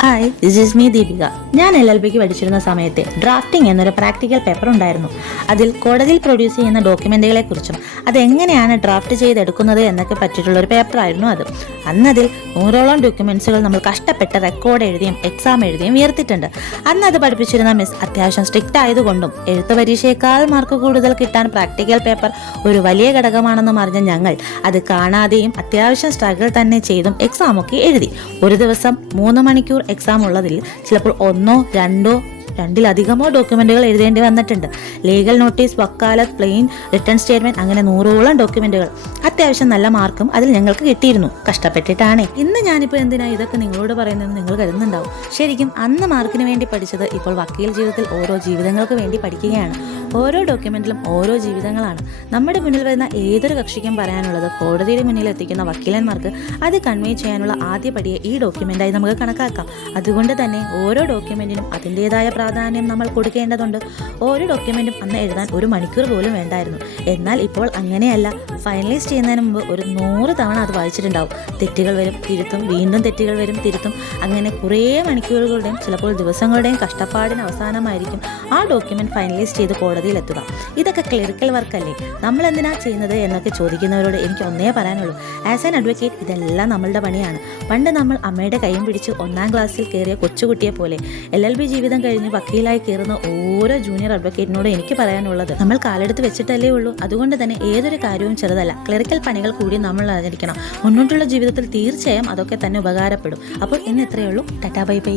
Hi, this is me Deepika. ഞാൻ LLBക്ക് പഠിച്ചിരുന്ന സമയത്ത് ഡ്രാഫ്റ്റിംഗ് എന്നൊരു പ്രാക്ടിക്കൽ പേപ്പർ ഉണ്ടായിരുന്നു. അതിൽ കോടതിയിൽ പ്രൊഡ്യൂസ് ചെയ്യുന്ന ഡോക്യുമെന്റുകളെ കുറിച്ചും അതെങ്ങനെയാണ് ഡ്രാഫ്റ്റ് ചെയ്തെടുക്കുന്നത് എന്നൊക്കെ പറ്റിയിട്ടുള്ള ഒരു പേപ്പറായിരുന്നു അത്. അന്നതിൽ 100ഓളം ഡോക്യുമെന്റ്സുകൾ നമ്മൾ കഷ്ടപ്പെട്ട് റെക്കോർഡ് എഴുതിയും എക്സാം എഴുതിയും ഉയർത്തിയിട്ടുണ്ട്. അന്ന് അത് പഠിപ്പിച്ചിരുന്ന മിസ് അത്യാവശ്യം സ്ട്രിക്റ്റ് ആയതുകൊണ്ടും എഴുത്ത് പരീക്ഷയേക്കാൾ മാർക്ക് കൂടുതൽ കിട്ടാൻ പ്രാക്ടിക്കൽ പേപ്പർ ഒരു വലിയ ഘടകമാണെന്നും അറിഞ്ഞ ഞങ്ങൾ അത് കാണാതെയും അത്യാവശ്യം സ്ട്രഗിൾ തന്നെ ചെയ്തും എക്സാമൊക്കെ എഴുതി. ഒരു ദിവസം 3 മണിക്കൂർ എക്സാം ഉള്ളതിൽ ചിലപ്പോൾ 1, 2, 2-ലധികമോ ഡോക്യുമെന്റുകൾ എഴുതേണ്ടി വന്നിട്ടുണ്ട്. ലീഗൽ നോട്ടീസ്, വക്കാലത്ത്, പ്ലെയിൻ റിട്ടേൺ സ്റ്റേറ്റ്മെന്റ്, അങ്ങനെ 100ഓളം ഡോക്യുമെന്റുകൾ. അത്യാവശ്യം നല്ല മാർക്കും അതിൽ ഞങ്ങൾക്ക് കിട്ടിയിരുന്നു. കഷ്ടപ്പെട്ടിട്ടാണ്. ഇന്ന് ഞാനിപ്പോൾ എന്തിനാ ഇതൊക്കെ നിങ്ങളോട് പറയുന്നത് നിങ്ങൾ കരുതുന്നുണ്ടാവും. ശരിക്കും അന്ന് മാർക്കിന് വേണ്ടി പഠിച്ചത് ഇപ്പോൾ വക്കീൽ ജീവിതത്തിൽ ഓരോ ജീവിതങ്ങൾക്ക് വേണ്ടി പഠിക്കുകയാണ്. ഓരോ ഡോക്യുമെന്റിലും ഓരോ ജീവിതങ്ങളാണ്. നമ്മുടെ മുന്നിൽ വരുന്ന ഏതൊരു കക്ഷിക്കും പറയാനുള്ളത് കോടതിയുടെ മുന്നിൽ എത്തിക്കുന്ന വക്കീലന്മാർക്ക് അത് കൺവേ ചെയ്യാനുള്ള ആദ്യ പടിയെ ഈ ഡോക്യുമെന്റായി നമുക്ക് കണക്കാക്കാം. അതുകൊണ്ട് തന്നെ ഓരോ ഡോക്യുമെന്റിനും അതിൻ്റെതായ പ്രാധാന്യം നമ്മൾ കൊടുക്കേണ്ടതുണ്ട്. ഓരോ ഡോക്യുമെന്റും അന്ന് എഴുതാൻ 1 മണിക്കൂർ പോലും വേണ്ടായിരുന്നു. എന്നാൽ ഇപ്പോൾ അങ്ങനെയല്ല. ഫൈനലൈസ് ചെയ്യുന്നതിന് മുമ്പ് ഒരു 100 തവണ അത് വായിച്ചിട്ടുണ്ടാവും. തെറ്റുകൾ വരും, തിരുത്തും, വീണ്ടും തെറ്റുകൾ വരും, തിരുത്തും. അങ്ങനെ കുറേ മണിക്കൂറുകളുടെയും ചിലപ്പോൾ ദിവസങ്ങളുടെയും കഷ്ടപ്പാടിന് അവസാനമായിരിക്കും ആ ഡോക്യുമെന്റ് ഫൈനലൈസ് ചെയ്ത് കോടതിയിലെത്തുക. ഇതൊക്കെ ക്ലറിക്കൽ വർക്കല്ലേ, നമ്മൾ എന്തിനാ ചെയ്യുന്നത് എന്നൊക്കെ ചോദിക്കുന്നവരോട് എനിക്ക് ഒന്നേ പറയാനുള്ളൂ. ആസ് ആൻ അഡ്വക്കേറ്റ് ഇതെല്ലാം നമ്മളുടെ പണിയാണ്. പണ്ട് നമ്മൾ അമ്മയുടെ കൈയും പിടിച്ച് 1-ാം ക്ലാസ്സിൽ കയറിയ കൊച്ചുകുട്ടിയെ പോലെ LLB ജീവിതം കഴിഞ്ഞ് വക്കീലായി കയറുന്ന ഓരോ ജൂനിയർ അഡ്വക്കേറ്റിനോട് എനിക്ക് പറയാനുള്ളത്, നമ്മൾ കാലെടുത്ത് വെച്ചിട്ടല്ലേ ഉള്ളൂ. അതുകൊണ്ട് തന്നെ ഏതൊരു കാര്യവും ചെറുതല്ല. ക്ലറിക്കൽ പണികൾ കൂടി നമ്മൾ അറിഞ്ഞിരിക്കണം. മുന്നോട്ടുള്ള ജീവിതത്തിൽ തീർച്ചയായും അതൊക്കെ തന്നെ ഉപകാരപ്പെടും. അപ്പോൾ ഇന്ന് ഇത്രയേ ഉള്ളൂ. Tata, bye bye.